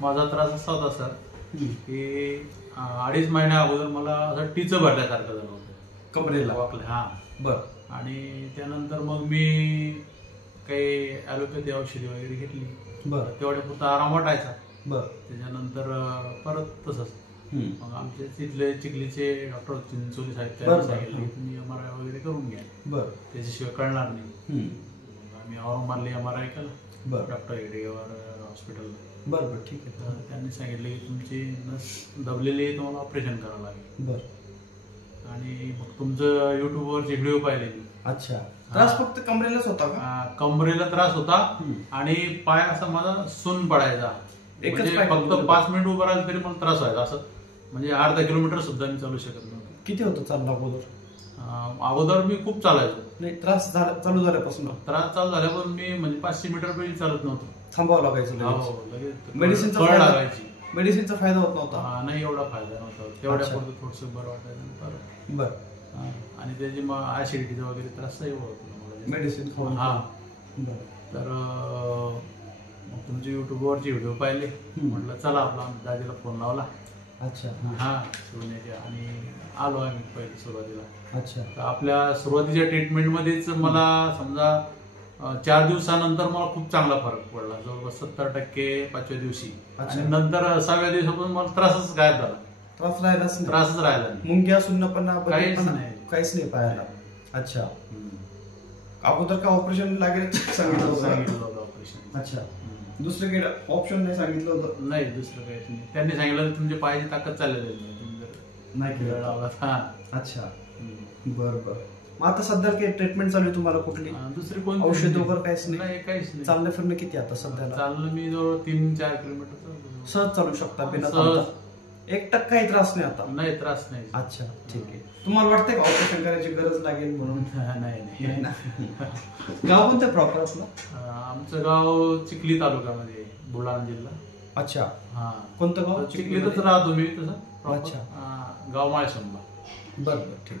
माझा त्रास असा होता सर की 2.5 महिन्या अगोदर मला असं टीचं भरल्यासारखं झालं होतं कमरेला. हा बर. आणि त्यानंतर मग मी काही ॲलोपॅथी औषधी वगैरे घेतली. बर. तेवढ्यापुरता आराम वाटायचा. बर. त्याच्यानंतर परत तसंच मग आमचे तिथले चिखलीचे डॉक्टर चिंचोली साहेब बरं. सांगितले की तुम्ही MRI वगैरे करून घ्या. बर. त्याच्याशिवाय कळणार नाही. आम्ही औरंगाबादला MRI केला. बर. Doctor Hedgewar hospital. बरं ठीक आहे. तर त्यांनी सांगितले की तुमची नस दबलेली आहे, तुम्हाला ऑपरेशन करावं लागेल. बर. आणि मग तुमचं युट्यूबवरचे व्हिडिओ पाहिले. अच्छा. त्रास फक्त कमरेलाच होता का? कमरेला त्रास होता आणि पाय असा माझा सुन्न पडायचा. म्हणजे फक्त 5 मिनिट उभं राहिलं तरी मला त्रास व्हायचा. असं म्हणजे अर्धा किलोमीटर सुद्धा मी चालू शकत नव्हतो. किती होतं चाललं अगोदर? अगोदर मी खूप चालायचो. नाही, त्रास चालू झाल्यापासून? त्रास चालू झाल्यापासून मी म्हणजे 500 मीटर पहिली चालत नव्हतो. थांबावं लागायचं. मेडिसिनचा फायदा होत नव्हता? नाही, एवढा फायदा नव्हता. तेवढ्यापुरतं थोडंसं बरं वाटायचं. बरं. आणि त्याची मग ऍसिडिटीचा वगैरे त्रास होतो मेडिसिन खाऊन. हा. तर मग तुमचे युट्यूबवरचे व्हिडिओ पाहिले. म्हटलं चला आपला दादीला फोन लावला. अच्छा. हा सोडण्याच्या आणि आलो आम्ही पहिले सुरुवातीला. अच्छा. तर आपल्या सुरुवातीच्या ट्रीटमेंटमध्येच मला समजा 4 दिवसानंतर मला खूप चांगला फरक पडला. जवळपास 70% 5व्या दिवशी. आणि नंतर 6व्या दिवसापासून मला त्रासच गायब झाला. त्रासच राहिला नाही. मुंग्या सुन्नपणा काहीच नाही पाहायला. अच्छा. अगोदर का ऑपरेशन लागेल सांगितलं होतं ऑपरेशन. अच्छा. दुसरं काही ऑप्शन नाही सांगितलं होतं? नाही, दुसरं काहीच नाही. त्यांनी सांगितलं तुमच्या पायाची ताकद चाललेली नाही केलं. अच्छा. बरं बरं. मग आता सध्या काही ट्रीटमेंट चालू आहे तुम्हाला? कुठली दुसरी कोण औषध वगैरे काहीच नाही? काहीच नाही. चालणं फिरणं किती आता सध्याला? चाललं मी जवळ 3-4 किलोमीटर सहज चालू शकता बिना थांबता? 1% त्रास नाही आता? नाही, त्रास नाही. अच्छा, ठीक आहे. तुम्हाला वाटतंय का ऑपरेशन करायची गरज लागेल म्हणून? नाही ना. गाव कोणतं प्रॉपर असलं? आमचं गाव चिखली तालुक्यामध्ये, बुलढाणा जिल्हा. अच्छा. हा. कोणतं गाव? चिखलीतच राहतो मी तसं. अच्छा. गाव माळशंबा. बरं बरं, ठीक.